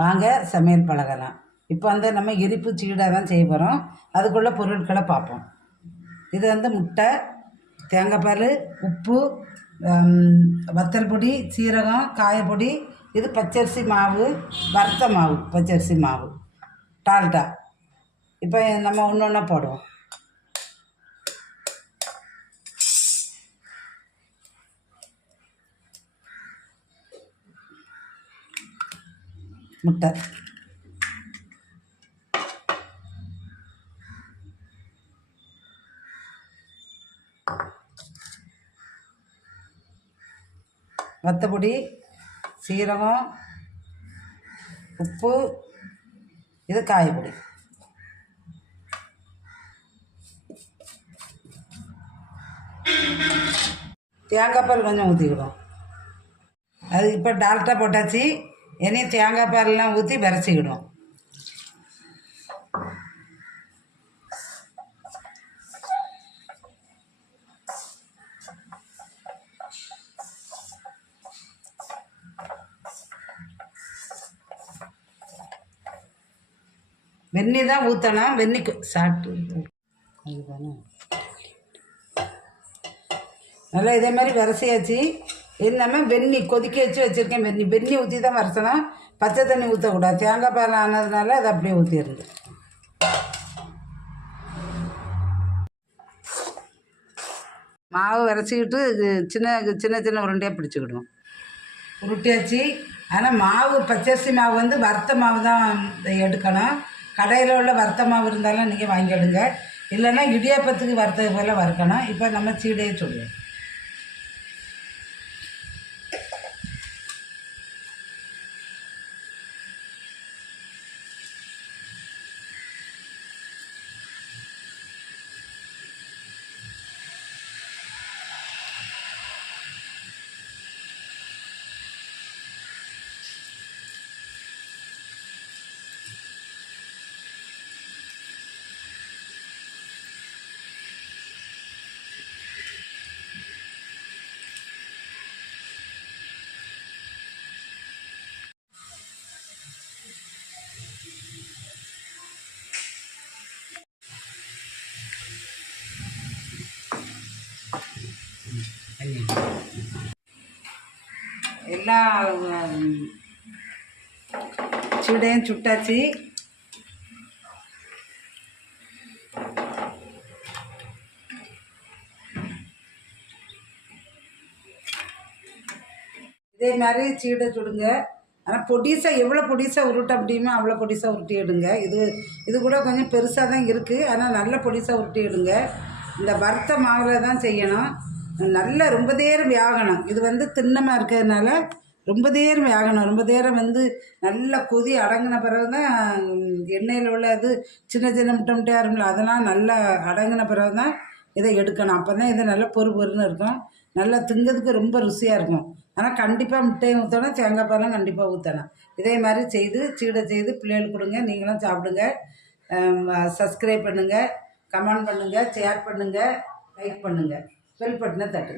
வாங்க சமையல் பழகலாம். இப்போ வந்து நம்ம எரிப்பு சீடாக தான் செய்ய போகிறோம் அதுக்குள்ளே பொருட்களை பார்ப்போம். இது வந்து முட்டை தேங்காய் பால் உப்பு வத்தல் பொடி சீரகம் காயப்பொடி இது பச்சரிசி மாவு வறுத்த மாவு பச்சரிசி மாவு. டால்டா. இப்போ நம்ம ஒன்று ஒன்றா போடுவோம். முட்டை. வத்தப்பொடி சீரகம் உப்பு இது காயப்பொடி தேங்காய் பால் கொஞ்சம் ஊற்றிக்கிடும் அது இப்போ டால்ட்டா போட்டாச்சு. இனி தேங்காய் பாலெலாம் ஊற்றி விரைச்சிக்கிடும் வெந்நி தான் ஊற்றணும் வெந்நி சாப்பிட்டு நல்லா இதே மாதிரி வரிசையாச்சு. இல்லாமல் வெந்நி கொதிக்க வச்சு வச்சுருக்கேன் வெந்நி வெந்நி ஊற்றி தான் வரைச்சணும் பச்சை தண்ணி ஊற்றக்கூடாது தேங்காய் பால் ஆனதுனால அதை அப்படியே ஊற்றிடுது மாவு வரைச்சிக்கிட்டு சின்ன சின்ன சின்ன உருண்டையாக பிடிச்சிக்கிடுவோம். உருட்டியாச்சு. ஆனால் மாவு பச்சரிசி மாவு வந்து வறுத்த மாவு தான் எடுக்கணும். கடையில் உள்ள வறுத்த மாவு இருந்தாலும் நீங்கள் வாங்கிடுங்க இல்லைன்னா இடியாப்பத்துக்கு வறுத்தது போல் வறுக்கணும். இப்போ நம்ம சீடையை சொல்லுவோம். எல்லா சுடையும் சீடையும் சுட்டாச்சு. இதே மாதிரி சீடை சுடுங்க. ஆனால் பொடிசாக எவ்வளோ பொடிசாக உருட்ட முடியுமோ அவ்வளோ பொடிசாக உருட்டி எடுங்க. இது இது கூட கொஞ்சம் பெருசாக தான் இருக்குது ஆனால் நல்ல பொடிசாக உருட்டி எடுங்க. இந்த வறுத்த மாவில் தான் செய்யணும். நல்ல ரொம்ப நேரம் வேகணும் இது வந்து திண்ணமாக இருக்கிறதுனால ரொம்ப நேரம் வேகணும் ரொம்ப நேரம் வந்து நல்லா கொதி அடங்கின பிறகு தான் எண்ணெயில் உள்ள அது சின்ன சின்ன முட்டை முட்டையாக இருக்கும்ல அதெல்லாம் நல்லா அடங்கின பிறகு தான் இதை எடுக்கணும். அப்போ தான் இது நல்லா பொறு பொறுன்னு இருக்கும். நல்லா திங்கிறதுக்கு ரொம்ப ருசியாக இருக்கும். ஆனால் கண்டிப்பாக முட்டையை ஊற்றணும் தேங்காய் பாலும் கண்டிப்பாக ஊற்றணும் இதே மாதிரி செய்து சீடை செய்து பிள்ளைகளுக்கு கொடுங்க நீங்களும் சாப்பிடுங்க. சப்ஸ்கிரைப் பண்ணுங்கள் கமெண்ட் பண்ணுங்கள் ஷேர் பண்ணுங்கள் லைக் பண்ணுங்கள் ಸ್ವಲ್ಪ ಪಡ್ನ ತಟ್ಟೆ